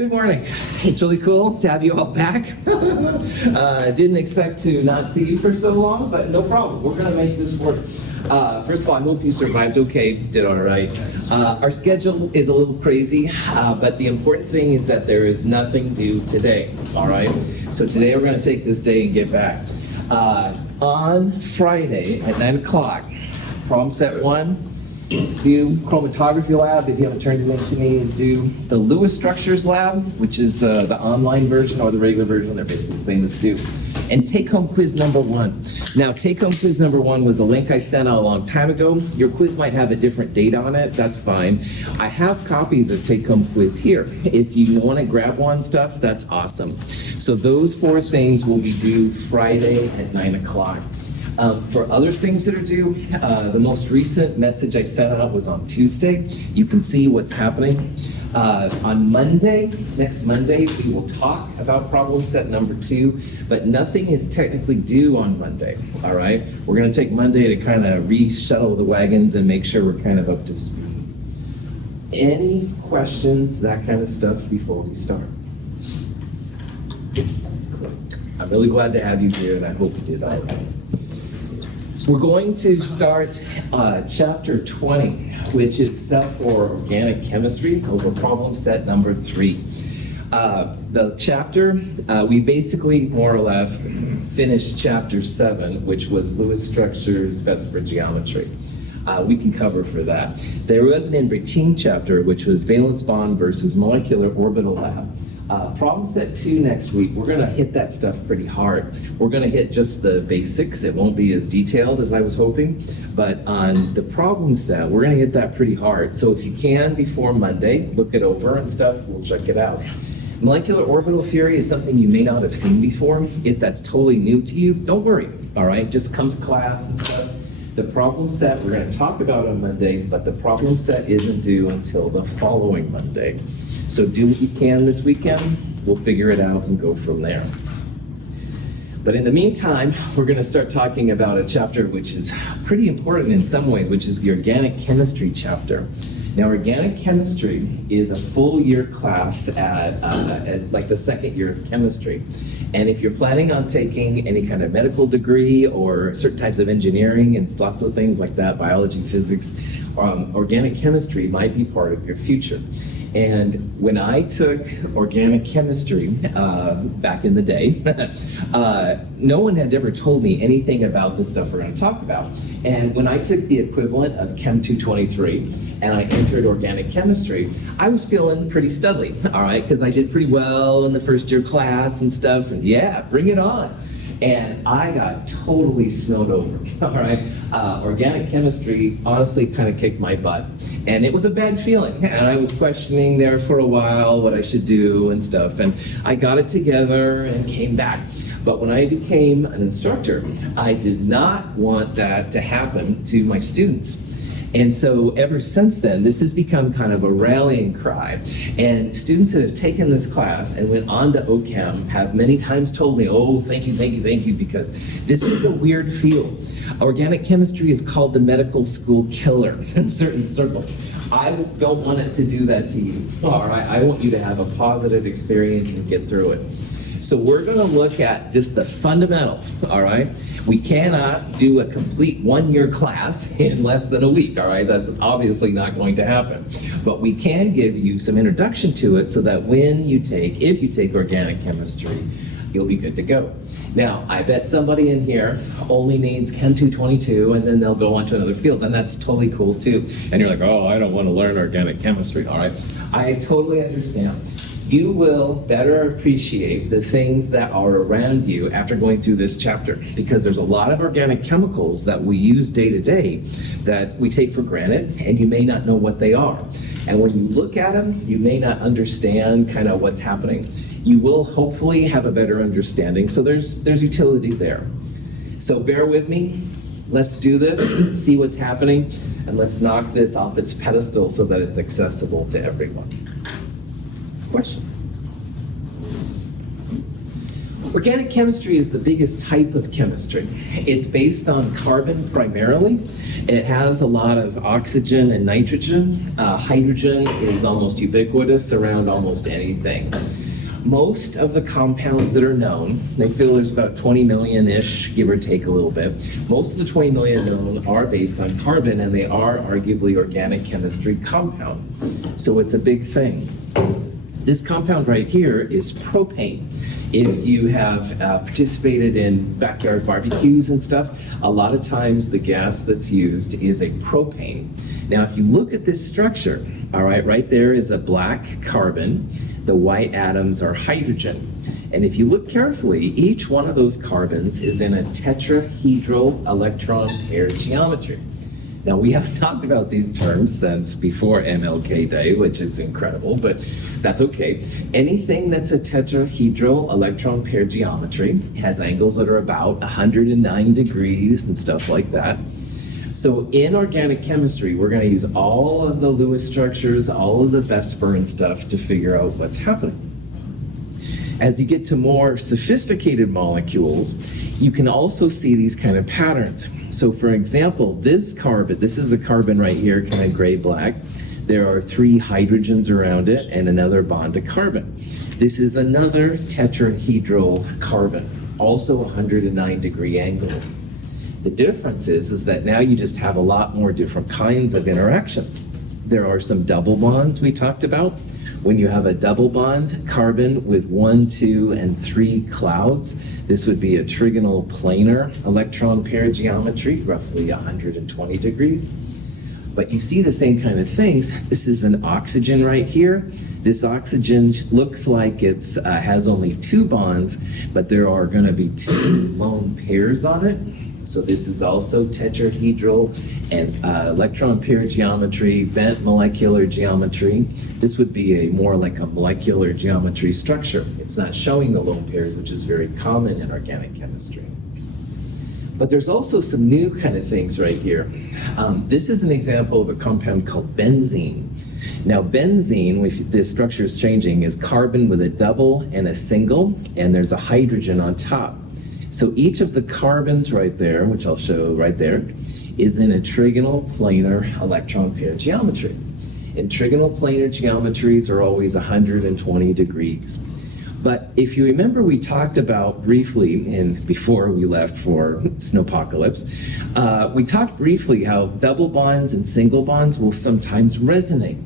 Good morning. It's really cool to have you all back. Didn't expect to not see you for so long, but no problem. We're going to make this work. First of all, I hope you survived okay, did all right. Our schedule is a little crazy, but the important thing is that there is nothing due today, all right? So today we're going to take this day and get back. On Friday at 9 o'clock, problem set 1, due chromatography lab. If you haven't turned it in to me, is due the Lewis Structures lab, which is the online version or the regular version. They're basically the same as due. And take-home quiz number 1. Now, take-home quiz number 1 was a link I sent out a long time ago. Your quiz might have a different date on it. That's fine. I have copies of take-home quiz here. If you want to grab one stuff, that's awesome. So those 4 things will be due Friday at 9 o'clock. For other things that are due, the most recent message I sent out was on Tuesday. You can see what's happening. On Monday, next Monday, we will talk about problem set number 2, but nothing is technically due on Monday, all right? We're going to take Monday to kind of re-shuttle the wagons and make sure we're kind of up to speed. Any questions, that kind of stuff, before we start? I'm really glad to have you here, and I hope you did all right. We're going to start chapter 20, which is set for organic chemistry over problem set number 3. The chapter, we basically more or less finished chapter 7, which was Lewis Structures, Vesper Geometry. We can cover for that. There was an in-between chapter, which was valence bond versus molecular orbital lab. Problem set 2 next week, we're going to hit that stuff pretty hard. We're going to hit just the basics. It won't be as detailed as I was hoping, but on the problem set, we're going to hit that pretty hard. So if you can, before Monday, look it over and stuff, we'll check it out. Molecular orbital theory is something you may not have seen before. If that's totally new to you, don't worry, all right? Just come to class and stuff. The problem set we're going to talk about on Monday, but the problem set isn't due until the following Monday. So do what you can this weekend. We'll figure it out and go from there. But in the meantime, we're going to start talking about a chapter which is pretty important in some ways, which is the organic chemistry chapter. Now, organic chemistry is a full year class at like the second year of chemistry. And if you're planning on taking any kind of medical degree or certain types of engineering and lots of things like that, biology, physics, organic chemistry might be part of your future. And when I took organic chemistry back in the day, no one had ever told me anything about the stuff we're going to talk about. And when I took the equivalent of Chem 223 and I entered organic chemistry, I was feeling pretty studly, all right, because I did pretty well in the first year class and stuff, and yeah, bring it on. And I got totally snowed over, all right? Organic chemistry honestly kind of kicked my butt. And it was a bad feeling. And I was questioning there for a while what I should do and stuff. And I got it together and came back. But when I became an instructor, I did not want that to happen to my students. And so ever since then, this has become kind of a rallying cry. And students that have taken this class and went on to OChem have many times told me, oh, thank you, thank you, thank you, because this is a weird field. Organic chemistry is called the medical school killer in certain circles. I don't want it to do that to you. All right, I want you to have a positive experience and get through it. So we're going to look at just the fundamentals, all right? We cannot do a complete one-year class in less than a week, all right? That's obviously not going to happen. But we can give you some introduction to it so that if you take organic chemistry, you'll be good to go. Now, I bet somebody in here only needs Chem 222 and then they'll go on to another field, and that's totally cool too. And you're like, oh, I don't want to learn organic chemistry, all right? I totally understand. You will better appreciate the things that are around you after going through this chapter, because there's a lot of organic chemicals that we use day to day that we take for granted, and you may not know what they are. And when you look at them, you may not understand kind of what's happening. You will hopefully have a better understanding, so there's utility there. So bear with me. Let's do this, see what's happening, and let's knock this off its pedestal so that it's accessible to everyone. Questions? Organic chemistry is the biggest type of chemistry. It's based on carbon primarily. It has a lot of oxygen and nitrogen. Hydrogen is almost ubiquitous around almost anything. Most of the compounds that are known, they feel there's about 20 million-ish, give or take a little bit. Most of the 20 million known are based on carbon, and they are arguably organic chemistry compound. So it's a big thing. This compound right here is propane. If you have participated in backyard barbecues and stuff, a lot of times the gas that's used is a propane. Now, if you look at this structure, all right, right there is a black carbon. The white atoms are hydrogen. And if you look carefully, each one of those carbons is in a tetrahedral electron pair geometry. Now, we haven't talked about these terms since before MLK Day, which is incredible, but that's okay. Anything that's a tetrahedral electron pair geometry has angles that are about 109 degrees and stuff like that. So in organic chemistry, we're going to use all of the Lewis structures, all of the Vesper and stuff to figure out what's happening. As you get to more sophisticated molecules, you can also see these kind of patterns. So for example, this carbon, this is a carbon right here, kind of gray-black. There are 3 hydrogens around it and another bond to carbon. This is another tetrahedral carbon, also 109 degree angles. The difference is that now you just have a lot more different kinds of interactions. There are some double bonds we talked about. When you have a double bond carbon with 1, 2, and 3 clouds, this would be a trigonal planar electron pair geometry, roughly 120 degrees. But you see the same kind of things. This is an oxygen right here. This oxygen looks like it has only 2 bonds, but there are going to be 2 lone pairs on it. So this is also tetrahedral and electron pair geometry, bent molecular geometry. This would be more like a molecular geometry structure. It's not showing the lone pairs, which is very common in organic chemistry. But there's also some new kind of things right here. This is an example of a compound called benzene. Now benzene, if this structure is changing, is carbon with a double and a single, and there's a hydrogen on top. So each of the carbons right there, which I'll show right there, is in a trigonal planar electron pair geometry. And trigonal planar geometries are always 120 degrees. But if you remember, we talked about briefly, before we left for Snowpocalypse, we talked briefly how double bonds and single bonds will sometimes resonate.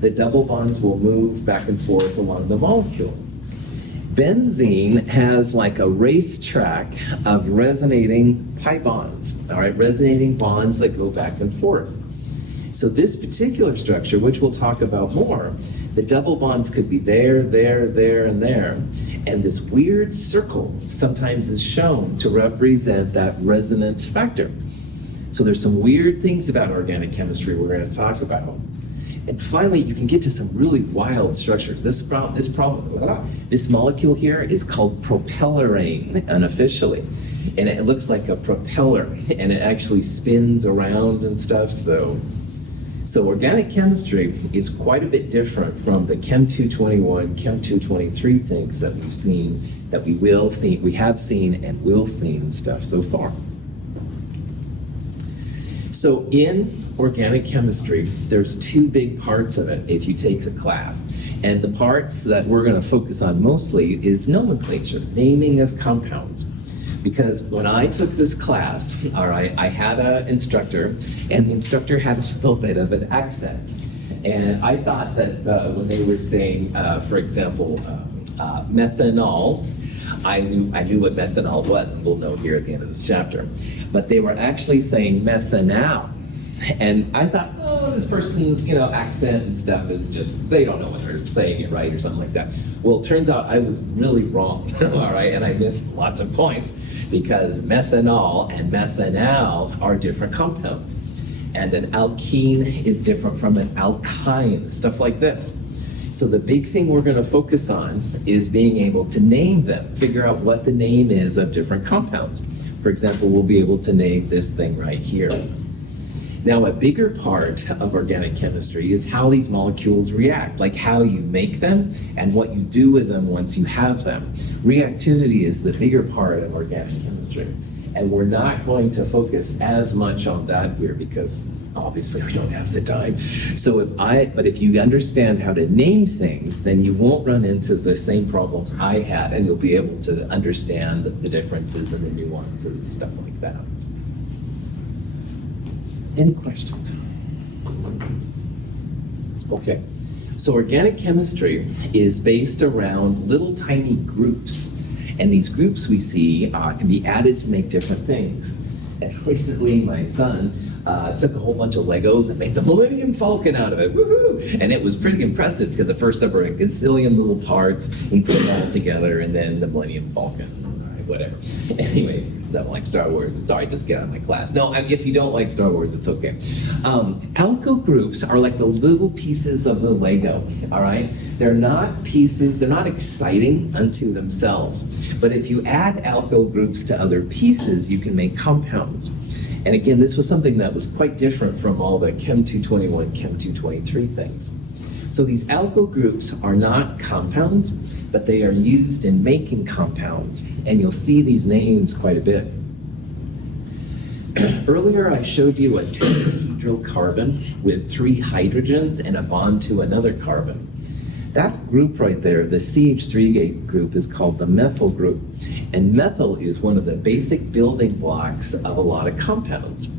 The double bonds will move back and forth along the molecule. Benzene has like a racetrack of resonating pi bonds, all right, resonating bonds that go back and forth. So this particular structure, which we'll talk about more, the double bonds could be there, there, there, and there. And this weird circle sometimes is shown to represent that resonance factor. So there's some weird things about organic chemistry we're going to talk about. And finally, you can get to some really wild structures. This molecule here is called propellerane unofficially. And it looks like a propeller, and it actually spins around and stuff. So organic chemistry is quite a bit different from the Chem 221, Chem 223 things that we've seen, that we have seen and will see and stuff so far. So in organic chemistry, there's 2 big parts of it if you take the class. And the parts that we're going to focus on mostly is nomenclature, naming of compounds. Because when I took this class, all right, I had an instructor, and the instructor had a little bit of an accent. And I thought that when they were saying, for example, methanol, I knew what methanol was, and we'll know here at the end of this chapter. But they were actually saying methanol. And I thought, oh, this person's, accent and stuff is just, they don't know what they're saying it right or something like that. Well, it turns out I was really wrong, all right, and I missed lots of points because methanol and methanal are different compounds. And an alkene is different from an alkyne, stuff like this. So the big thing we're going to focus on is being able to name them, figure out what the name is of different compounds. For example, we'll be able to name this thing right here. Now, a bigger part of organic chemistry is how these molecules react, like how you make them and what you do with them once you have them. Reactivity is the bigger part of organic chemistry. And we're not going to focus as much on that here because obviously we don't have the time. But if you understand how to name things, then you won't run into the same problems I had, and you'll be able to understand the differences and the nuances, stuff like that. Any questions? Okay, so organic chemistry is based around little tiny groups. And these groups we see can be added to make different things. And recently my son took a whole bunch of Legos and made the Millennium Falcon out of it. Woohoo! And it was pretty impressive because at first there were a gazillion little parts. He put them all together and then the Millennium Falcon. All right, whatever. Anyway, don't like Star Wars. I'm sorry, just get out of my class. No, if you don't like Star Wars, it's okay. Alkyl groups are like the little pieces of the Lego, all right? They're not pieces, they're not exciting unto themselves. But if you add alkyl groups to other pieces, you can make compounds. And again, this was something that was quite different from all the Chem 221, Chem 223 things. So these alkyl groups are not compounds, but they are used in making compounds, and you'll see these names quite a bit. Earlier I showed you a tetrahedral carbon with 3 hydrogens and a bond to another carbon. That group right there, the CH3 group, is called the methyl group. And methyl is one of the basic building blocks of a lot of compounds.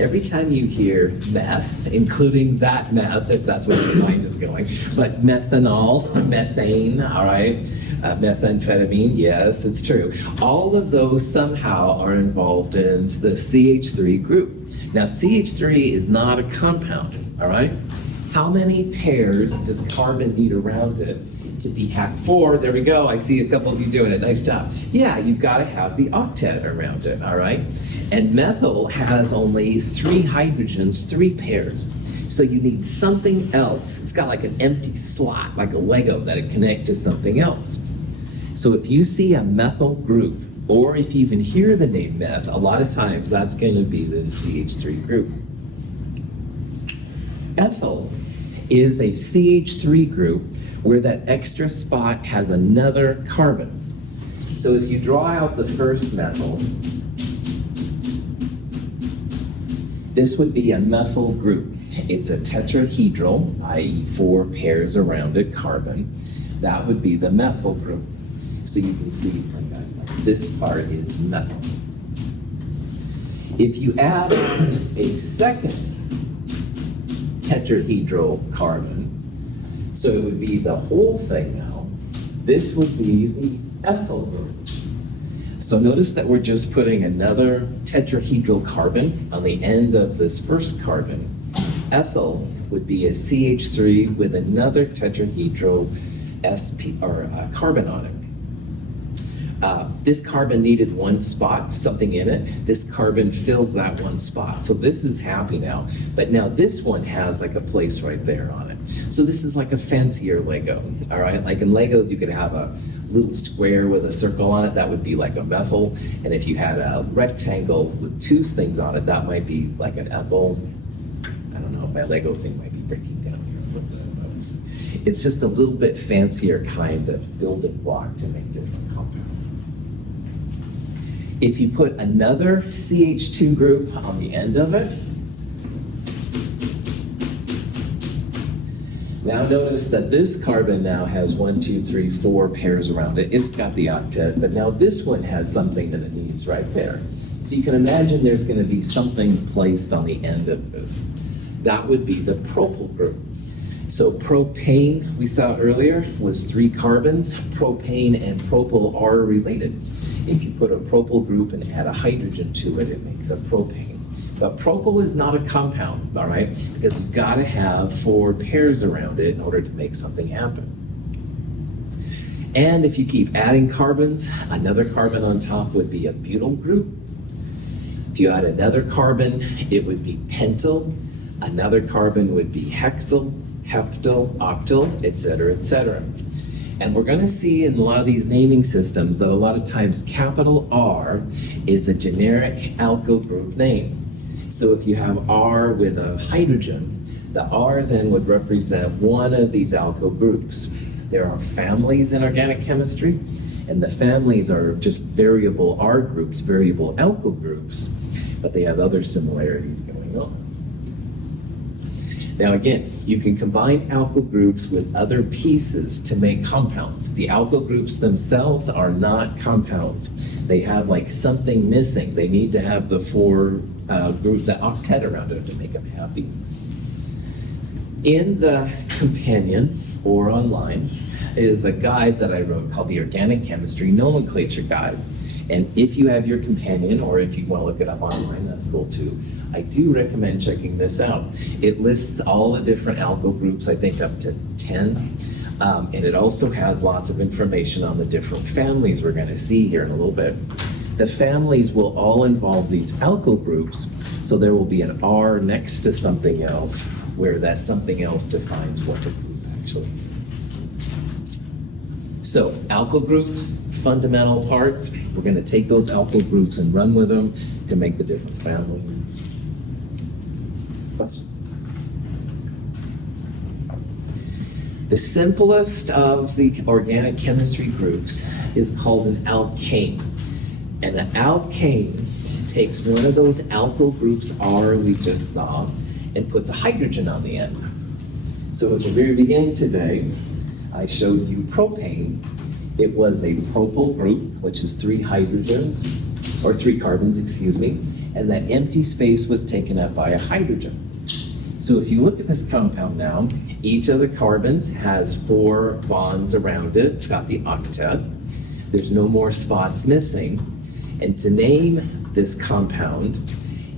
Every time you hear meth, including that meth, if that's where your mind is going, but methanol, methane, all right, methamphetamine, yes, it's true. All of those somehow are involved in the CH3 group. Now, CH3 is not a compound, all right? How many pairs does carbon need around it to be happy? 4, there we go, I see a couple of you doing it, nice job. Yeah, you've got to have the octet around it, all right? And methyl has only 3 hydrogens, 3 pairs. So you need something else. It's got like an empty slot, like a Lego, that it connect to something else. So if you see a methyl group, or if you even hear the name meth, a lot of times that's going to be this CH3 group. Ethyl is a CH3 group where that extra spot has another carbon. So if you draw out the first methyl, this would be a methyl group. It's a tetrahedral, i.e. 4 pairs around it, carbon. That would be the methyl group. So you can see this part is methyl. If you add a second tetrahedral carbon, so it would be the whole thing now, this would be the ethyl group. So notice that we're just putting another tetrahedral carbon on the end of this first carbon. Ethyl would be a CH3 with another tetrahedral carbon on it. This carbon needed one spot, something in it. This carbon fills that one spot. So this is happy now. But now this one has like a place right there on it. So this is like a fancier Lego, all right? Like in Legos, you could have a little square with a circle on it. That would be like a methyl. And if you had a rectangle with 2 things on it, that might be like an ethyl. I don't know, my Lego thing might be breaking down here a little bit. It's just a little bit fancier kind of building block to make different compounds. If you put another CH2 group on the end of it, now notice that this carbon now has 1, 2, 3, 4 pairs around it. It's got the octet, but now this one has something that it needs right there. So you can imagine there's going to be something placed on the end of this. That would be the propyl group. So propane, we saw earlier, was 3 carbons. Propane and propyl are related. If you put a propyl group and add a hydrogen to it, it makes a propane. But propyl is not a compound, all right? Because you've got to have 4 pairs around it in order to make something happen. And if you keep adding carbons, another carbon on top would be a butyl group. If you add another carbon, it would be pentyl. Another carbon would be hexyl, heptyl, octyl, etc., etc. And we're going to see in a lot of these naming systems that a lot of times capital R is a generic alkyl group name. So if you have R with a hydrogen, the R then would represent one of these alkyl groups. There are families in organic chemistry, and the families are just variable R groups, variable alkyl groups, but they have other similarities going on. Now again, you can combine alkyl groups with other pieces to make compounds. The alkyl groups themselves are not compounds. They have like something missing. They need to have the four group, the octet around it to make them happy. In the companion or online is a guide that I wrote called the Organic Chemistry Nomenclature Guide. And if you have your companion, or if you want to look it up online, that's cool too. I do recommend checking this out. It lists all the different alkyl groups, I think up to 10. And it also has lots of information on the different families we're going to see here in a little bit. The families will all involve these alkyl groups, so there will be an R next to something else, where that something else defines what the group actually is. So, alkyl groups, fundamental parts. We're going to take those alkyl groups and run with them to make the different families. Questions? The simplest of the organic chemistry groups is called an alkane. And the alkane takes one of those alkyl groups R we just saw and puts a hydrogen on the end. So at the very beginning today, I showed you propane. It was a propyl group, which is 3 hydrogens, or 3 carbons, excuse me, and that empty space was taken up by a hydrogen. So if you look at this compound now, each of the carbons has 4 bonds around it. It's got the octet. There's no more spots missing. And to name this compound,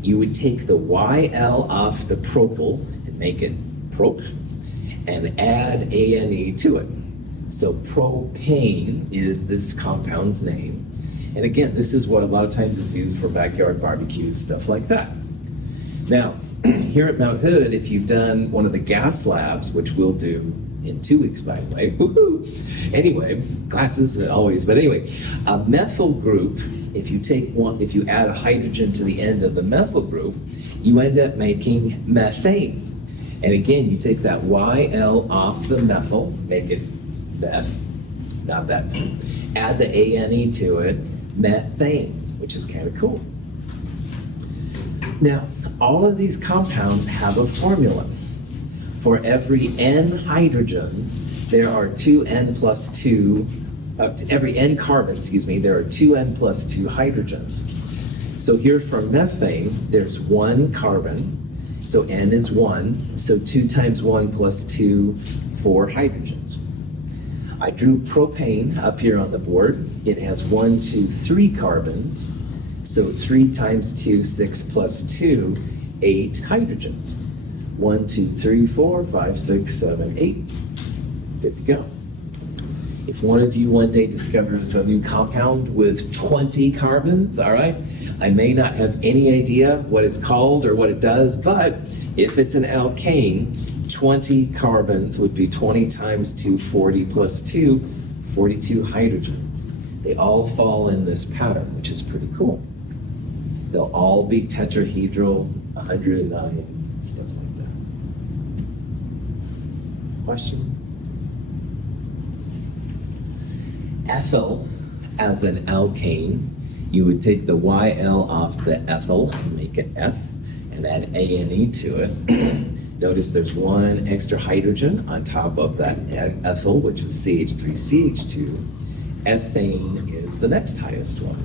you would take the YL off the propyl and make it prop, and add ANE to it. So propane is this compound's name. And again, this is what a lot of times is used for backyard barbecues, stuff like that. Now, here at Mount Hood, if you've done one of the gas labs, which we'll do in 2 weeks, by the way, woo-hoo. Anyway, classes always, but anyway, a methyl group, if you add a hydrogen to the end of the methyl group, you end up making methane. And again, you take that YL off the methyl, make it meth, not that, add the ANE to it, methane, which is kind of cool. Now, all of these compounds have a formula. For every N hydrogens, there are 2N plus 2, every N carbon, there are 2N plus 2 hydrogens. So here for methane, there's 1 carbon, so N is 1, so 2 times 1 plus 2, 4 hydrogens. I drew propane up here on the board. It has 1, 2, 3 carbons, so 3 times 2, 6 plus 2, 8 hydrogens. 1, 2, 3, 4, 5, 6, 7, 8. Good to go. If one of you one day discovers a new compound with 20 carbons, all right, I may not have any idea what it's called or what it does, but if it's an alkane, 20 carbons would be 20 times 2, 40 plus 2, 42 hydrogens. They all fall in this pattern, which is pretty cool. They'll all be tetrahedral, 109, stuff like that. Questions? Ethyl, as an alkane, you would take the YL off the ethyl and make it F, and add ANE to it. Notice there's 1 extra hydrogen on top of that ethyl, which was CH3CH2. Ethane is the next highest one.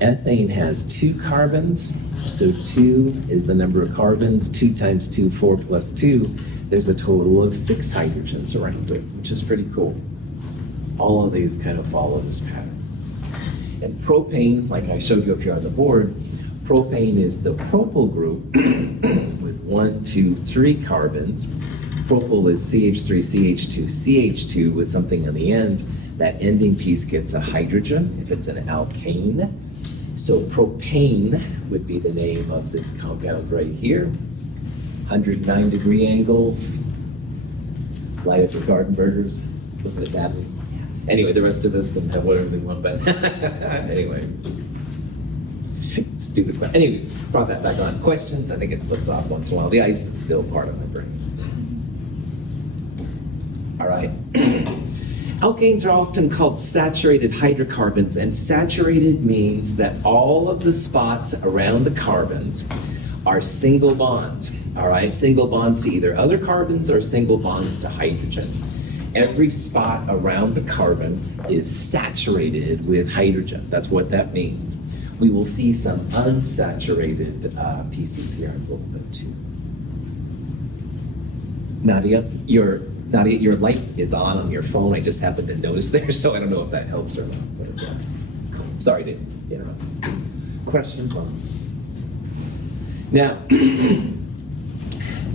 Ethane has 2 carbons, so 2 is the number of carbons. 2 times 2, 4 plus 2. There's a total of 6 hydrogens around it, which is pretty cool. All of these kind of follow this pattern. And propane, like I showed you up here on the board, propane is the propyl group with 1, 2, 3 carbons. Propyl is CH3CH2, CH2 with something on the end. That ending piece gets a hydrogen if it's an alkane. So propane would be the name of this compound right here. 109 degree angles. Light up your garden burgers. Look at that. Anyway, the rest of us can have whatever they want, but anyway. Stupid question. Anyway, brought that back on. Questions? I think it slips off once in a while. The ice is still part of my brain. All right. Alkanes are often called saturated hydrocarbons, and saturated means that all of the spots around the carbons are single bonds, all right? Single bonds to either other carbons or single bonds to hydrogen. Every spot around the carbon is saturated with hydrogen. That's what that means. We will see some unsaturated pieces here in a little bit too. Nadia, your light is on your phone. I just happened to notice there, so I don't know if that helps or not. But yeah. Cool. Sorry to interrupt. Questions on? Now,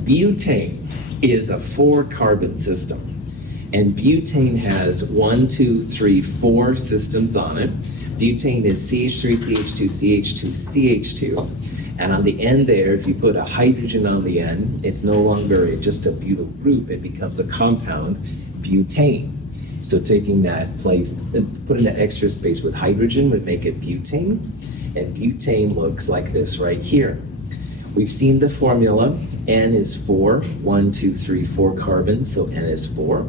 butane is a 4-carbon system, and butane has 1, 2, 3, 4 systems on it. Butane is CH3, CH2, CH2, CH2. And on the end there, if you put a hydrogen on the end, it's no longer just a butyl group, it becomes a compound, butane. So taking that place, putting that extra space with hydrogen would make it butane, and butane looks like this right here. We've seen the formula, N is 4, 1, 2, 3, 4 carbons, so N is 4.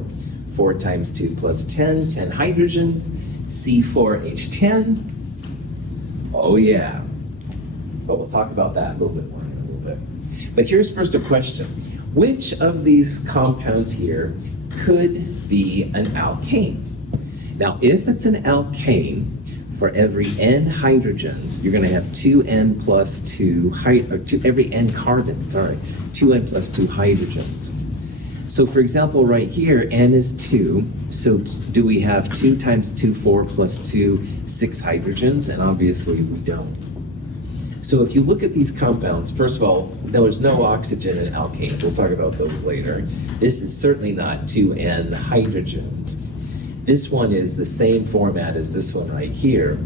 4 times 2 plus 10, 10 hydrogens, C4H10. Oh yeah. But we'll talk about that a little bit more in a little bit. But here's first a question. Which of these compounds here could be an alkane? Now, if it's an alkane, for every N hydrogens, you're going to have 2N plus 2, every N carbons, 2N plus 2 hydrogens. So for example, right here, N is 2, so do we have 2 times 2, 4 plus 2, 6 hydrogens? And obviously we don't. So if you look at these compounds, first of all, there's no oxygen in alkanes. We'll talk about those later. This is certainly not 2N hydrogens. This one is the same format as this one right here.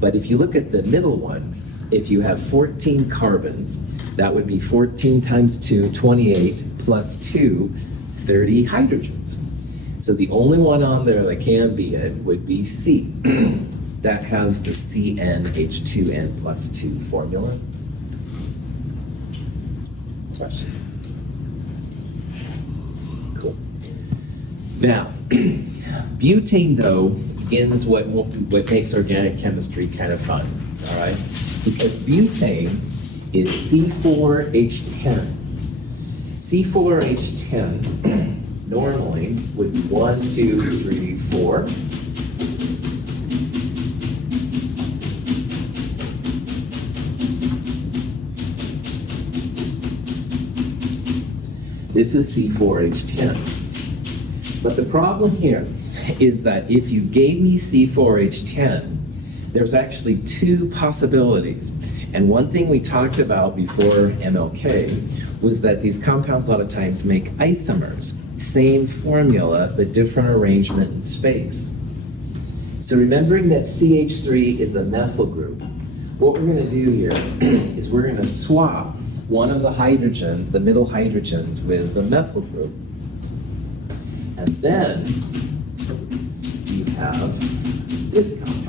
But if you look at the middle one, if you have 14 carbons, that would be 14 times 2, 28, plus 2, 30 hydrogens. So the only one on there that can be it would be C. That has the CnH2n plus 2 formula. Questions? Cool. Now, butane, though, begins what makes organic chemistry kind of fun, all right? Because butane is C4H10. C4H10 normally would be 1, 2, 3, 4. This is C4H10. But the problem here is that if you gave me C4H10, there's actually 2 possibilities. And one thing we talked about before MLK was that these compounds a lot of times make isomers. Same formula, but different arrangement in space. So remembering that CH3 is a methyl group, what we're going to do here is we're going to swap one of the hydrogens, the middle hydrogens, with the methyl group. And then you have this compound.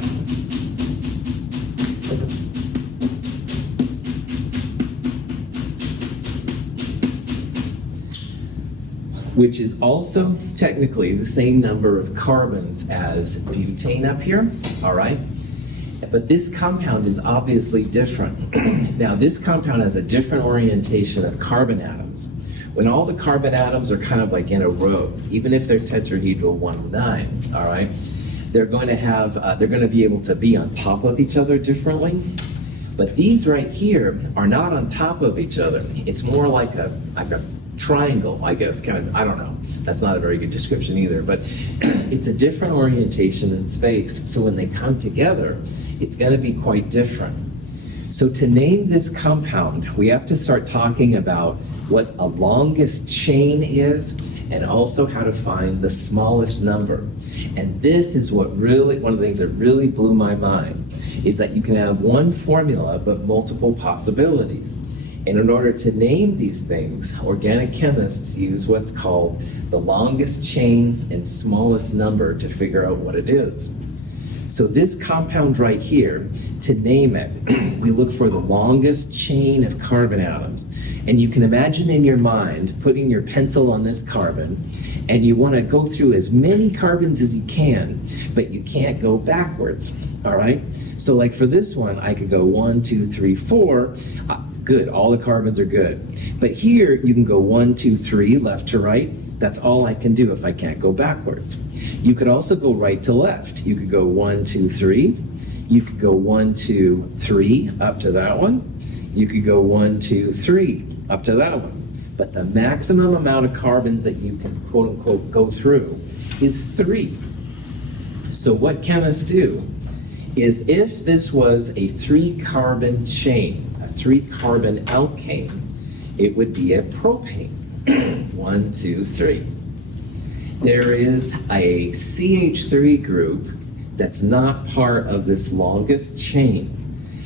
Which is also technically the same number of carbons as butane up here, all right? But this compound is obviously different. Now, this compound has a different orientation of carbon atoms. When all the carbon atoms are kind of like in a row, even if they're tetrahedral 109, all right, they're going to be able to be on top of each other differently. But these right here are not on top of each other. It's more like a triangle, I guess, kind of, I don't know. That's not a very good description either, but it's a different orientation in space. So when they come together, it's going to be quite different. So to name this compound, we have to start talking about what a longest chain is and also how to find the smallest number. And this is what really, one of the things that really blew my mind, is that you can have one formula but multiple possibilities. And in order to name these things, organic chemists use what's called the longest chain and smallest number to figure out what it is. So this compound right here, to name it, we look for the longest chain of carbon atoms. And you can imagine in your mind putting your pencil on this carbon, and you want to go through as many carbons as you can, but you can't go backwards, all right? So like for this one, I could go 1, 2, 3, 4. Good, all the carbons are good. But here, you can go 1, 2, 3, left to right. That's all I can do if I can't go backwards. You could also go right to left. You could go 1, 2, 3. You could go 1, 2, 3, up to that one. You could go 1, 2, 3, up to that one. But the maximum amount of carbons that you can quote unquote go through is 3. So what chemists do is if this was a 3-carbon chain, a 3-carbon alkane, it would be a propane. 1, 2, 3. There is a CH3 group that's not part of this longest chain,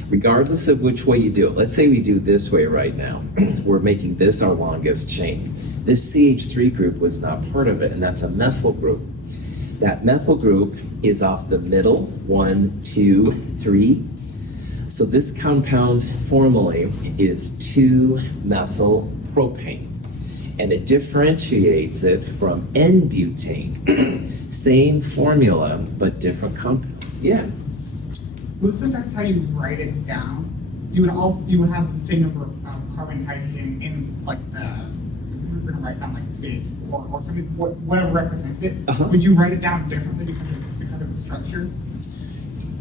regardless of which way you do it. Let's say we do this way right now. We're making this our longest chain. This CH3 group was not part of it, and that's a methyl group. That methyl group is off the middle, 1, 2, 3. So this compound formally is 2-methyl-propane, and it differentiates it from N-butane. Same formula, but different compounds. Yeah. Will this affect how you write it down? You would have the same number of carbon and hydrogen in like we're gonna write down like the stage or something, whatever represents it. Would you write it down differently because of the structure?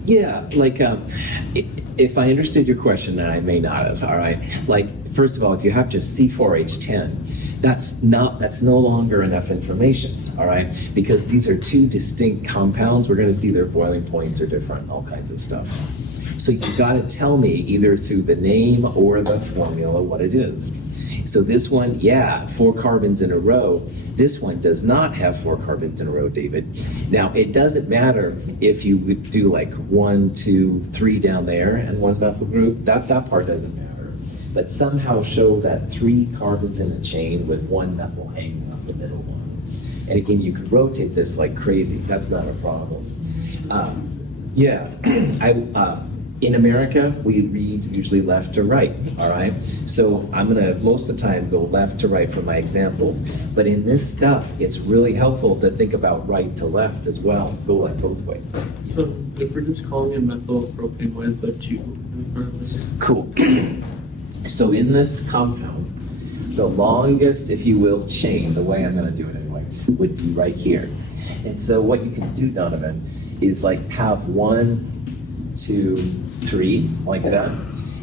Yeah, like if I understood your question, and I may not have, all right? Like, first of all, if you have just C4H10, that's no longer enough information, all right? Because these are 2 distinct compounds. We're gonna see their boiling points are different, all kinds of stuff. So you gotta tell me either through the name or the formula what it is. So this one, yeah, 4 carbons in a row. This one does not have 4 carbons in a row, David. Now, it doesn't matter if you would do like 1, 2, 3 down there and 1 methyl group. That part doesn't matter. But somehow show that 3 carbons in a chain with 1 methyl hanging off the middle one. And again, you could rotate this like crazy. That's not a problem. In America, we read usually left to right, all right? So I'm gonna, most of the time, go left to right for my examples. But in this stuff, it's really helpful to think about right to left as well. Go like both ways. So if we're just calling it methyl propane, why is the 2 in front of this? Cool. So in this compound, the longest, if you will, chain, the way I'm gonna do it anyway, would be right here. And so what you can do, Donovan, is like have 1, 2, 3, like that.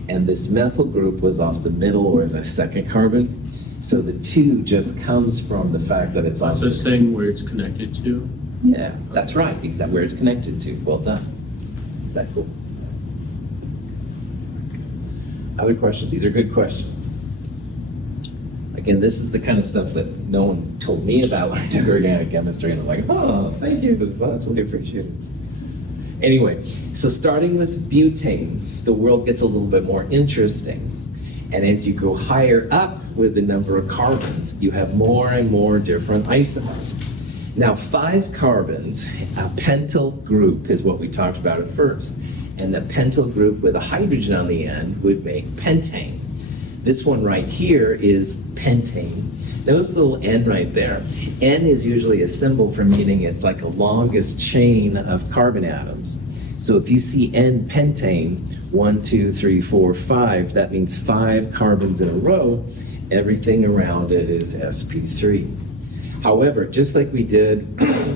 And this methyl group was off the middle or the 2nd carbon. So the 2 just comes from the fact that it's on. So it's saying where it's connected to? Yeah, that's right. Exactly where it's connected to. Well done. Is that cool? Other questions? These are good questions. Again, this is the kind of stuff that no one told me about when I took organic chemistry, and I'm like, oh, thank you. That's really appreciated. Anyway, so starting with butane, the world gets a little bit more interesting. And as you go higher up with the number of carbons, you have more and more different isomers. Now, 5 carbons, a pentyl group is what we talked about at first. And the pentyl group with a hydrogen on the end would make pentane. This one right here is pentane. Notice the little N right there. N is usually a symbol for meaning it's like a longest chain of carbon atoms. So if you see N-pentane, 1, 2, 3, 4, 5, that means 5 carbons in a row. Everything around it is sp3. However, just like we did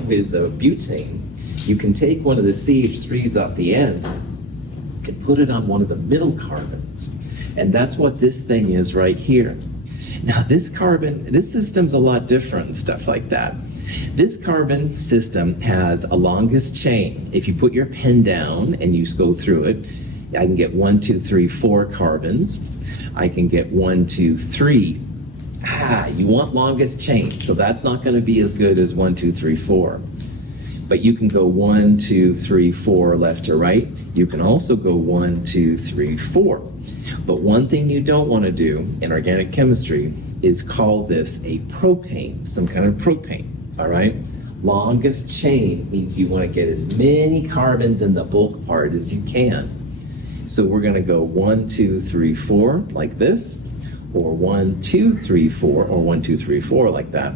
with the butane, you can take one of the CH3s off the end and put it on one of the middle carbons. And that's what this thing is right here. Now this system's a lot different and stuff like that. This carbon system has a longest chain. If you put your pen down and you go through it, I can get 1, 2, 3, 4 carbons. I can get 1, 2, 3. You want longest chain, so that's not going to be as good as 1, 2, 3, 4. But you can go 1, 2, 3, 4 left to right. You can also go 1, 2, 3, 4. But one thing you don't want to do in organic chemistry is call this a propane, some kind of propane, all right? Longest chain means you want to get as many carbons in the bulk part as you can. So we're going to go 1, 2, 3, 4 like this, or 1, 2, 3, 4, or 1, 2, 3, 4 like that.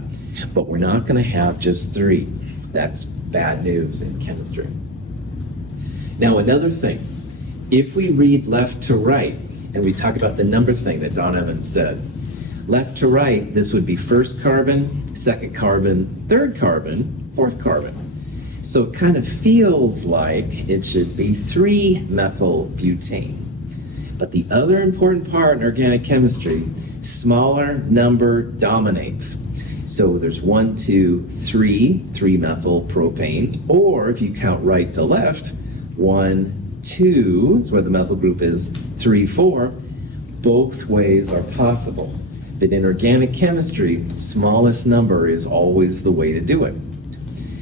But we're not going to have just 3. That's bad news in chemistry. Now another thing, if we read left to right, and we talk about the number thing that Don Evans said, left to right, this would be first carbon, second carbon, third carbon, fourth carbon. So it kind of feels like it should be 3-methylbutane. But the other important part in organic chemistry, smaller number dominates. So there's 1, 2, 3, 3-methylpropane, or if you count right to left, 1, 2, is where the methyl group is, 3, 4, both ways are possible. But in organic chemistry, smallest number is always the way to do it.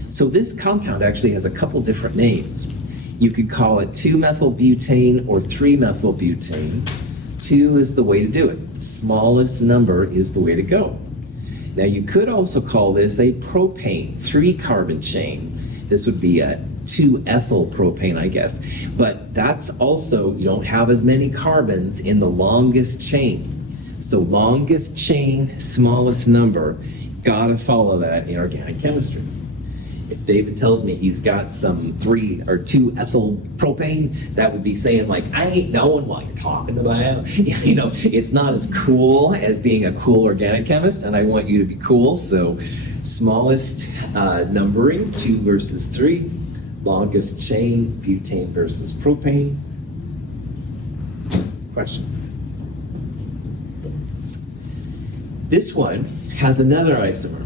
So this compound actually has a couple different names. You could call it 2-methylbutane or 3-methylbutane. 2 is the way to do it. Smallest number is the way to go. Now you could also call this a propane, 3-carbon chain. This would be a 2-ethylpropane, I guess. But that's also, you don't have as many carbons in the longest chain. So longest chain, smallest number, gotta follow that in organic chemistry. If David tells me he's got some 3 or 2-ethylpropane, that would be saying like, I ain't knowing what you're talking about. You know, it's not as cool as being a cool organic chemist, and I want you to be cool. So smallest numbering, 2 versus 3. Longest chain, butane versus propane. Questions? This one has another isomer.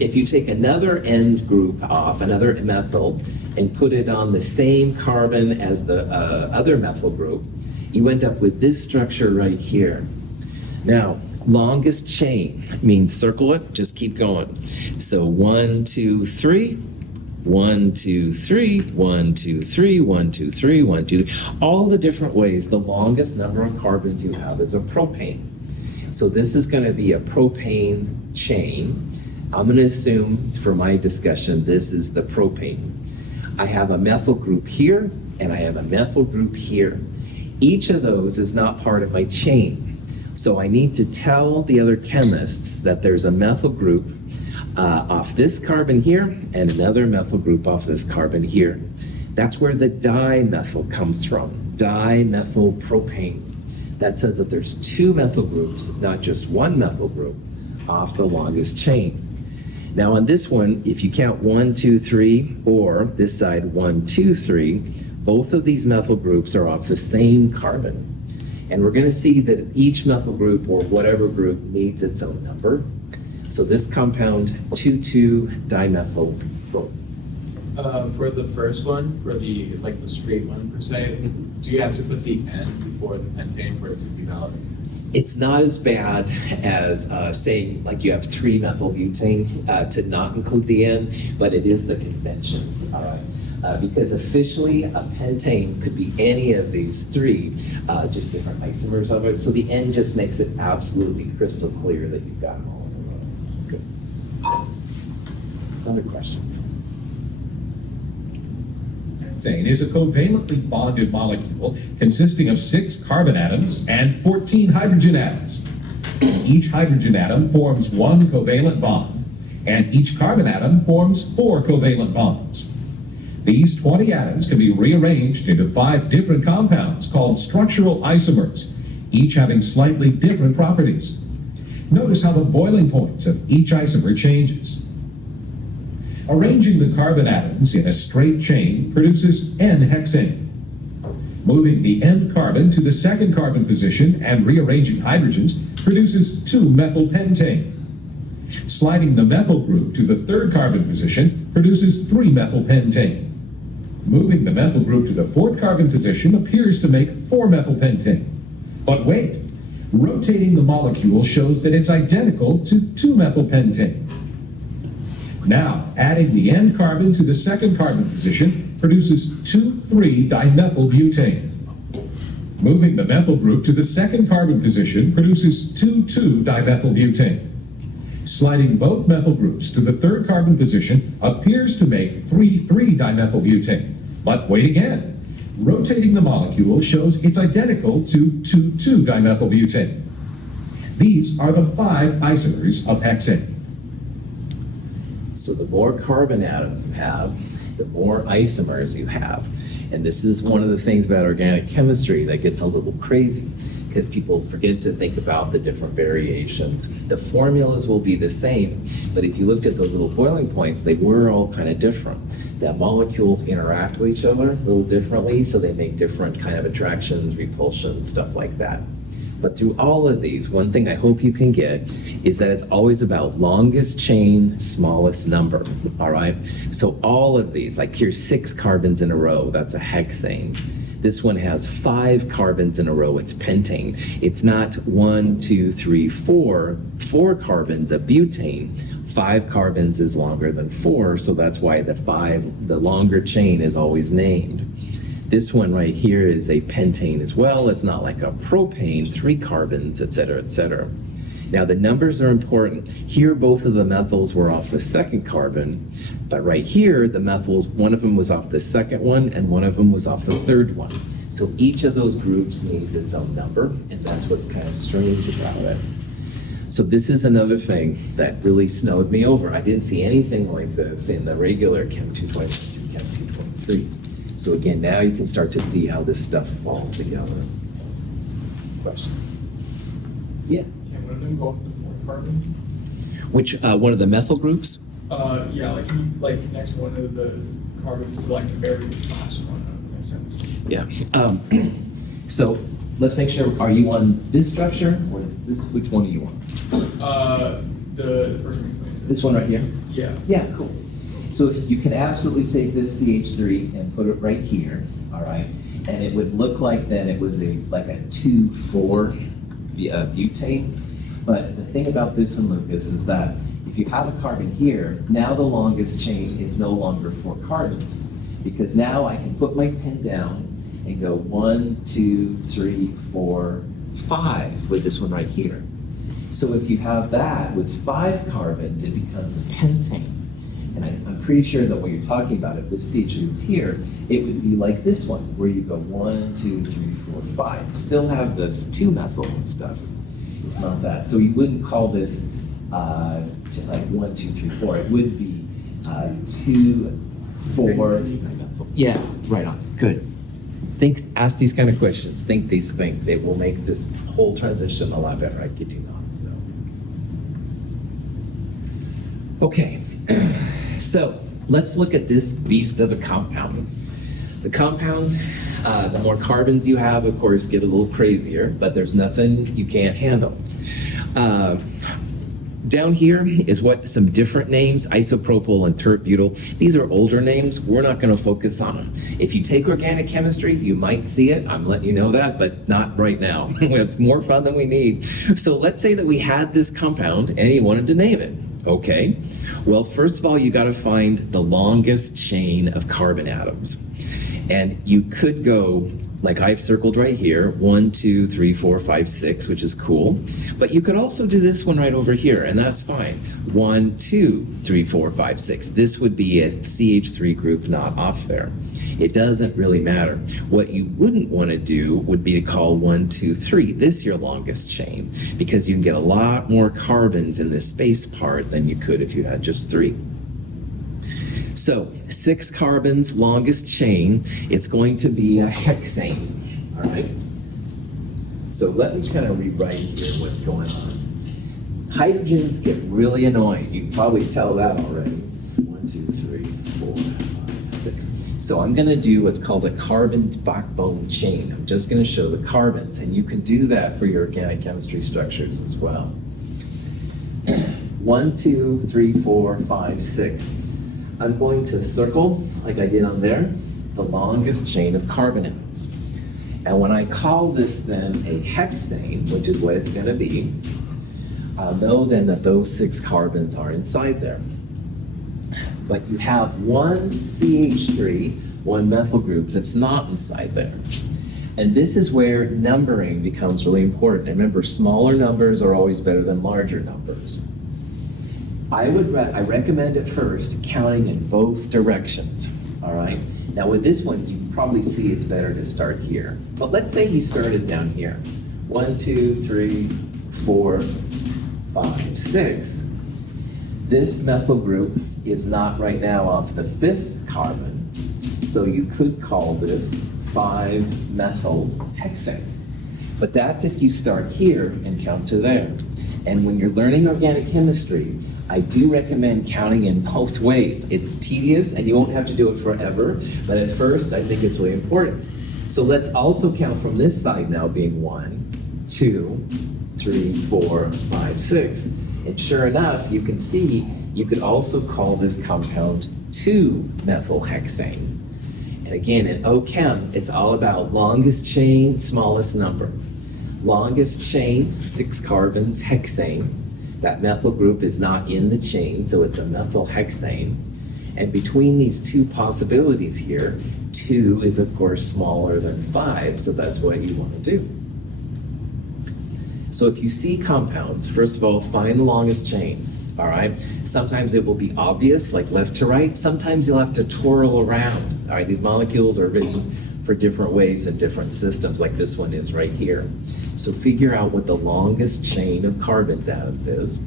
If you take another end group off, another methyl, and put it on the same carbon as the other methyl group, you end up with this structure right here. Now, longest chain means circle it, just keep going. So 1, 2, 3, 1, 2, 3, 1, 2, 3, 1, 2, 3, 1, 2, 3. All the different ways, the longest number of carbons you have is a propane. So this is going to be a propane chain. I'm going to assume for my discussion, this is the propane. I have a methyl group here, and I have a methyl group here. Each of those is not part of my chain. So I need to tell the other chemists that there's a methyl group off this carbon here, and another methyl group off this carbon here. That's where the dimethyl comes from, dimethylpropane. That says that there's 2 methyl groups, not just 1 methyl group, off the longest chain. Now on this one, if you count 1, 2, 3, or this side 1, 2, 3, both of these methyl groups are off the same carbon. And we're going to see that each methyl group or whatever group needs its own number. So this compound, 2,2-dimethylpropane. For the first one, for the the straight one per se, do you have to put the N before the pentane for it to be valid? It's not as bad as saying like you have 3-methylbutane to not include the N, but it is the convention. Because officially a pentane could be any of these 3, just different isomers of it. So the N just makes it absolutely crystal clear that you've got them all in a row. Good. Other questions? Pentane is a covalently bonded molecule consisting of 6 carbon atoms and 14 hydrogen atoms. Each hydrogen atom forms 1 covalent bond, and each carbon atom forms 4 covalent bonds. These 20 atoms can be rearranged into 5 different compounds called structural isomers, each having slightly different properties. Notice how the boiling points of each isomer changes. Arranging the carbon atoms in a straight chain produces N-hexane. Moving the nth carbon to the second carbon position and rearranging hydrogens produces 2-methylpentane. Sliding the methyl group to the third carbon position produces 3-methylpentane. Moving the methyl group to the fourth carbon position appears to make 4-methylpentane. But wait, rotating the molecule shows that it's identical to 2-methylpentane. Now, adding the end carbon to the second carbon position produces 2,3-dimethylbutane. Moving the methyl group to the second carbon position produces 2,2-dimethylbutane. Sliding both methyl groups to the third carbon position appears to make 3,3-dimethylbutane. But wait again. Rotating the molecule shows it's identical to 2,2-dimethylbutane. These are the 5 isomers of hexane. So the more carbon atoms you have, the more isomers you have. And this is one of the things about organic chemistry that gets a little crazy, because people forget to think about the different variations. The formulas will be the same, but if you looked at those little boiling points, they were all kind of different. The molecules interact with each other a little differently, so they make different kind of attractions, repulsions, stuff like that. But through all of these, one thing I hope you can get is that it's always about longest chain, smallest number, all right? So all of these, like here's 6 carbons in a row, that's a hexane. This one has 5 carbons in a row, it's pentane. It's not 1, 2, 3, 4 carbons of butane. 5 carbons is longer than 4, so that's why the longer chain is always named. This one right here is a pentane as well. It's not like a propane, 3 carbons, et cetera, et cetera. Now the numbers are important. Here both of the methyls were off the second carbon, but right here the methyls, one of them was off the second one and one of them was off the third one. So each of those groups needs its own number, and that's what's kind of strange about it. So this is another thing that really snowed me over. I didn't see anything like this in the regular Chem 222, Chem 223. So again, now you can start to see how this stuff falls together. Questions? Yeah. Can one of them go off the 4th carbon? Which, one of the methyl groups? Yeah, like you next one of the carbons to like the very last one, that makes sense. Yeah. So let's make sure, are you on this structure or this, which one are you on? The first one. This one right here? Yeah. Yeah, cool. So if you can absolutely take this CH3 and put it right here, all right, and it would look like then it was like a 2,4-butane. But the thing about this one, Lucas, is that if you have a carbon here, now the longest chain is no longer 4 carbons, because now I can put my pen down and go 1, 2, 3, 4, 5 with this one right here. So if you have that with 5 carbons, it becomes a pentane. And I'm pretty sure that what you're talking about, if this CH3 was here, it would be like this one, where you go 1, 2, 3, 4, 5. You still have this 2-methyl and stuff. It's not that. So you wouldn't call this like 1, 2, 3, 4. It would be 2, 4. Yeah, right on. Good. Ask these kind of questions. Think these things. It will make this whole transition a lot better. I kid you not. So. Okay. So let's look at this beast of a compound. The compounds, the more carbons you have, of course, get a little crazier, but there's nothing you can't handle. Down here is some different names, isopropyl and tert-butyl. These are older names. We're not going to focus on them. If you take organic chemistry, you might see it. I'm letting you know that, but not right now. It's more fun than we need. So let's say that we had this compound and you wanted to name it. Okay. Well, first of all, you got to find the longest chain of carbon atoms. And you could go, like I've circled right here, 1, 2, 3, 4, 5, 6, which is cool. But you could also do this one right over here, and that's fine. 1, 2, 3, 4, 5, 6. This would be a CH3 group not off there. It doesn't really matter. What you wouldn't want to do would be to call 1, 2, 3 this your longest chain, because you can get a lot more carbons in this space part than you could if you had just 3. So 6 carbons, longest chain, it's going to be a hexane, all right? So let me kind of rewrite here what's going on. Hydrogens get really annoying. You can probably tell that already. 1, 2, 3, 4, 5, 6. So I'm going to do what's called a carbon backbone chain. I'm just going to show the carbons, and you can do that for your organic chemistry structures as well. 1, 2, 3, 4, 5, 6. I'm going to circle, like I did on there, the longest chain of carbon atoms. And when I call this then a hexane, which is what it's going to be, I'll know then that those 6 carbons are inside there. But you have one CH3, one methyl group that's not inside there. And this is where numbering becomes really important. And remember, smaller numbers are always better than larger numbers. I recommend at first counting in both directions, all right? Now with this one, you probably see it's better to start here. But let's say you started down here. 1, 2, 3, 4, 5, 6. This methyl group is not right now off the 5th carbon, so you could call this 5-methylhexane. But that's if you start here and count to there. And when you're learning organic chemistry, I do recommend counting in both ways. It's tedious and you won't have to do it forever, but at first I think it's really important. So let's also count from this side now, being 1, 2, 3, 4, 5, 6. And sure enough, you can see you could also call this compound 2-methylhexane. And again, in OChem, it's all about longest chain, smallest number. Longest chain, 6 carbons, hexane. That methyl group is not in the chain, so it's a methylhexane. And between these two possibilities here, 2 is of course smaller than 5, so that's what you want to do. So if you see compounds, first of all, find the longest chain, all right? Sometimes it will be obvious, like left to right. Sometimes you'll have to twirl around, all right? These molecules are written for different ways in different systems, like this one is right here. So figure out what the longest chain of carbon atoms is.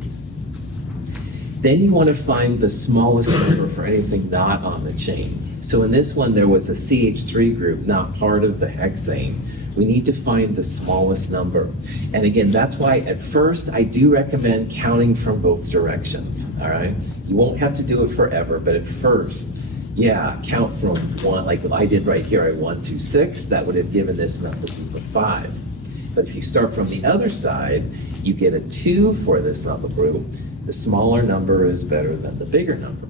Then you want to find the smallest number for anything not on the chain. So in this one, there was a CH3 group, not part of the hexane. We need to find the smallest number. And again, that's why at first I do recommend counting from both directions, all right? You won't have to do it forever, but at first, yeah, count from 1, like I did right here, I 1 through 6, that would have given this methyl group of 5. But if you start from the other side, you get a 2 for this methyl group. The smaller number is better than the bigger number.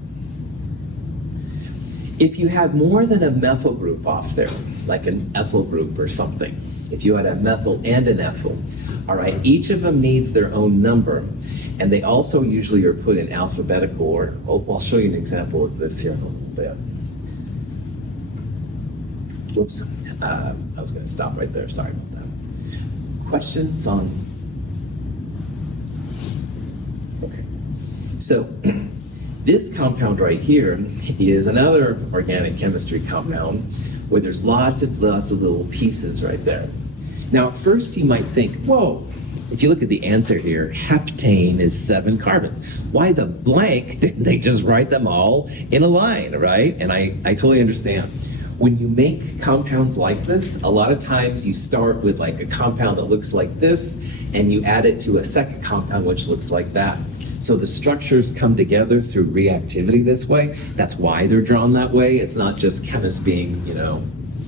If you had more than a methyl group off there, like an ethyl group or something, if you had a methyl and an ethyl, all right, each of them needs their own number, and they also usually are put in alphabetical order. I'll show you an example of this here in a little bit. Whoops, I was going to stop right there, sorry about that. Questions on? Okay, so this compound right here is another organic chemistry compound where there's lots of little pieces right there. Now at first you might think, whoa, if you look at the answer here, heptane is 7 carbons. Why the blank didn't they just write them all in a line, right? And I totally understand. When you make compounds like this, a lot of times you start with like a compound that looks like this, and you add it to a second compound which looks like that. So the structures come together through reactivity this way. That's why they're drawn that way. It's not just chemists being,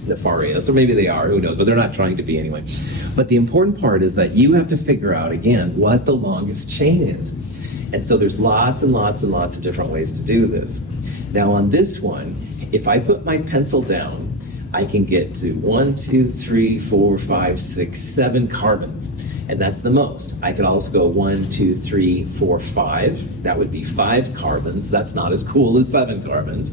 nefarious, or maybe they are, who knows, but they're not trying to be anyway. But the important part is that you have to figure out, again, what the longest chain is. And so there's lots and lots and lots of different ways to do this. Now on this one, if I put my pencil down, I can get to 1, 2, 3, 4, 5, 6, 7 carbons. And that's the most. I could also go 1, 2, 3, 4, 5. That would be 5 carbons. That's not as cool as 7 carbons.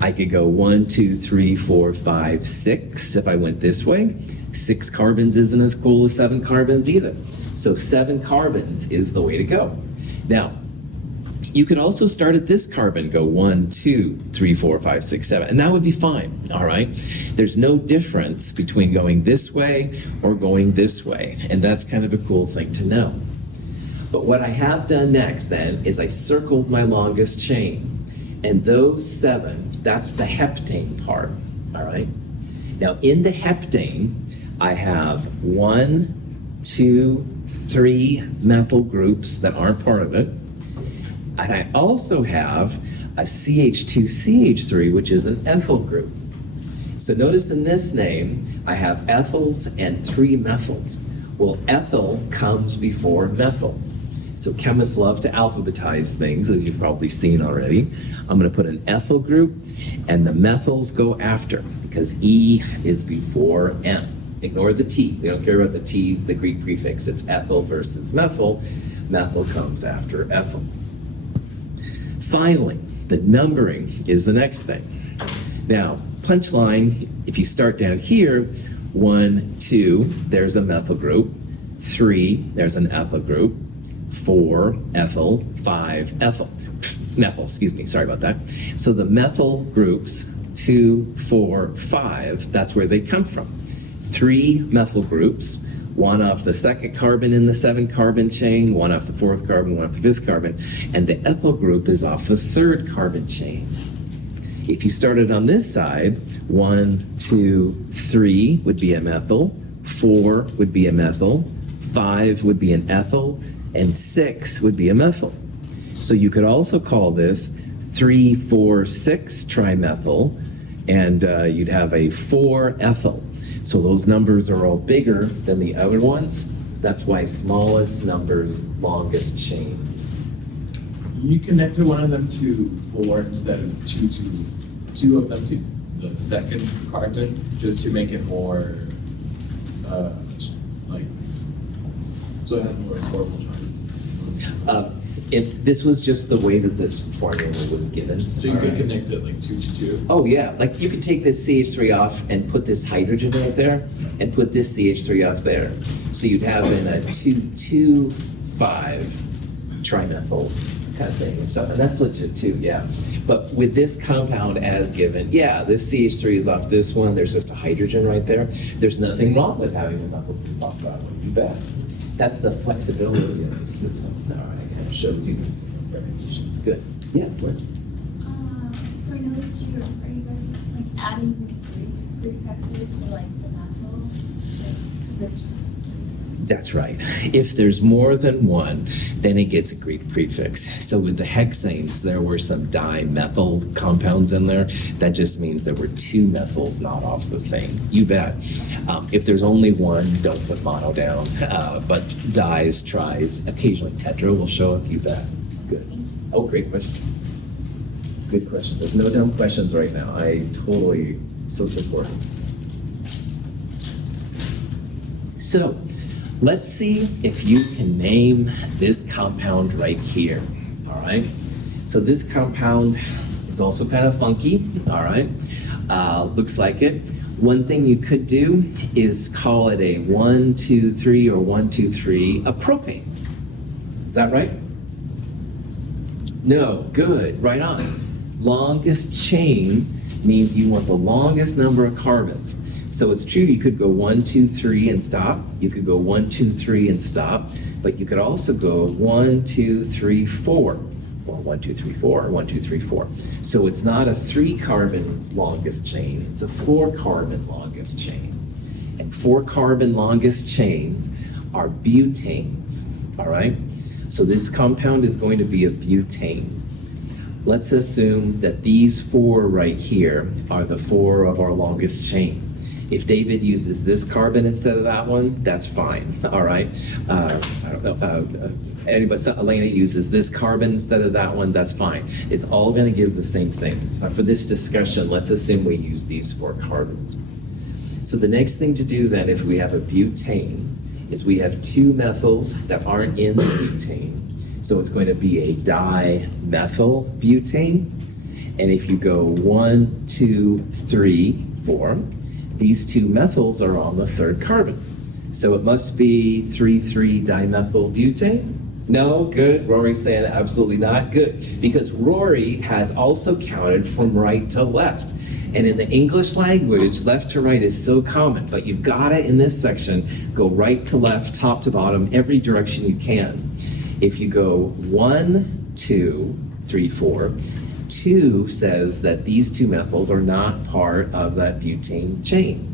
I could go 1, 2, 3, 4, 5, 6 if I went this way. 6 carbons isn't as cool as 7 carbons either. So 7 carbons is the way to go. Now, you could also start at this carbon, go 1, 2, 3, 4, 5, 6, 7, and that would be fine, all right? There's no difference between going this way or going this way, and that's kind of a cool thing to know. But what I have done next then is I circled my longest chain, and those 7, that's the heptane part, all right? Now in the heptane, I have 1, 2, 3 methyl groups that aren't part of it. And I also have a CH2CH3, which is an ethyl group. So notice in this name, I have ethyls and 3 methyls. Well, ethyl comes before methyl. So chemists love to alphabetize things, as you've probably seen already. I'm going to put an ethyl group, and the methyls go after, because E is before M. Ignore the T. We don't care about the T's, the Greek prefix. It's ethyl versus methyl. Methyl comes after ethyl. Finally, the numbering is the next thing. Now, punchline, if you start down here, 1, 2, there's a methyl group. 3, there's an ethyl group. 4-ethyl, 5-ethyl. Methyl, excuse me, sorry about that. So the methyl groups, 2, 4, 5, that's where they come from. 3 methyl groups, one off the second carbon in the 7-carbon chain, one off the 4th carbon, one off the 5th carbon, and the ethyl group is off the 3rd carbon chain. If you started on this side, 1, 2, 3 would be a methyl, 4 would be a methyl, 5 would be an ethyl, and 6 would be a methyl. So you could also call this 3, 4, 6 trimethyl, and you'd have a 4-ethyl. So those numbers are all bigger than the other ones. That's why smallest numbers, longest chains. You connected one of them to 4 instead of 2 of them to the second carbon, just to make it more, like, so it has more formal charge. This was just the way that this formula was given. So you could connect it like 2 to 2? Oh yeah, like you could take this CH3 off and put this hydrogen right there, and put this CH3 off there. So you'd have in a 2,2,5 trimethyl kind of thing and stuff, and that's legit too, yeah. But with this compound as given, yeah, this CH3 is off this one, there's just a hydrogen right there. There's nothing wrong with having a methyl group off that one, you bet. That's the flexibility of the system. All right, it kind of shows you the different variations. Good. Yes, Lynn? So I noticed are you guys like adding Greek prefixes to like the methyl? Like, there's That's right. If there's more than one, then it gets a Greek prefix. So with the hexanes, there were some dimethyl compounds in there. That just means there were 2 methyls not off the thing. You bet. If there's only one, don't put mono down. But dis, tris, occasionally tetra will show up. You bet. Good. Oh, great question. Good question. There's no dumb questions right now. I totally so support it. So, let's see if you can name this compound right here, all right? So this compound is also kind of funky, all right? Looks like it. One thing you could do is call it a 1, 2, 3 or 1, 2, 3, a propane. Is that right? No, good, right on. Longest chain means you want the longest number of carbons. So it's true, you could go 1, 2, 3 and stop. You could go 1, 2, 3 and stop. But you could also go 1, 2, 3, 4. Or 1, 2, 3, 4, or 1, 2, 3, 4. So it's not a 3-carbon longest chain, it's a 4-carbon longest chain. And 4-carbon longest chains are butanes, all right? So this compound is going to be a butane. Let's assume that these 4 right here are the 4 of our longest chain. If David uses this carbon instead of that one, that's fine, all right? I don't know, Elena uses this carbon instead of that one, that's fine. It's all gonna give the same thing. For this discussion, let's assume we use these 4 carbons. So the next thing to do then, if we have a butane, is we have 2 methyls that aren't in the butane. So it's going to be a dimethyl butane. And if you go 1, 2, 3, 4, these 2 methyls are on the 3rd carbon. So it must be 3,3-dimethyl butane? No, good. Rory's saying absolutely not. Good. Because Rory has also counted from right to left. And in the English language, left to right is so common, but you've got to, in this section, go right to left, top to bottom, every direction you can. If you go 1, 2, 3, 4, 2 says that these 2 methyls are not part of that butane chain.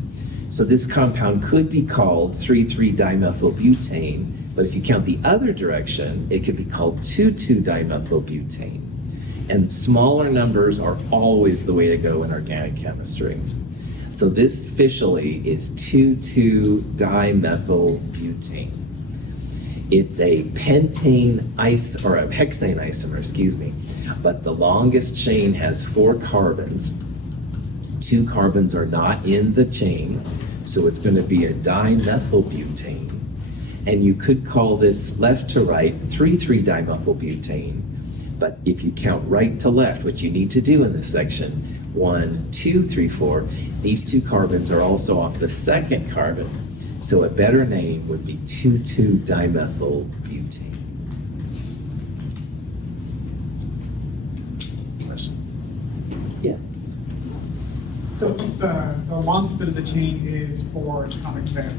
So this compound could be called 3,3-dimethyl butane, but if you count the other direction, it could be called 2,2-dimethyl butane. And smaller numbers are always the way to go in organic chemistry. So this officially is 2,2-dimethyl butane. It's a pentane or a hexane isomer, excuse me. But the longest chain has 4 carbons. 2 carbons are not in the chain, so it's going to be a dimethyl butane. And you could call this left to right 3,3-dimethyl butane. But if you count right to left, which you need to do in this section, 1, 2, 3, 4, these 2 carbons are also off the 2nd carbon. So a better name would be 2,2-dimethyl butane. the longest bit of the chain is for kind of like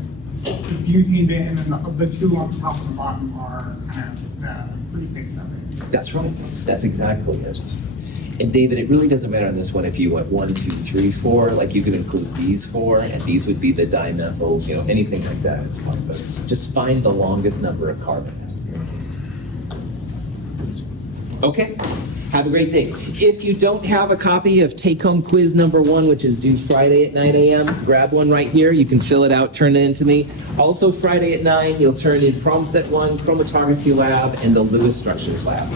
the butane bit, and then the two on the top and the bottom are kind of the prefix of it. That's right. That's exactly it. And David, it really doesn't matter on this one if you went 1, 2, 3, 4. Like you could include these 4, and these would be the dimethyls. You know, anything like that is fine. But just find the longest number of carbon atoms. Okay. Have a great day. If you don't have a copy of take-home quiz number 1, which is due Friday at 9 a.m., grab one right here. You can fill it out, turn it in to me. Also Friday at 9, you'll turn in problem set 1, chromatography lab, and the Lewis structures lab.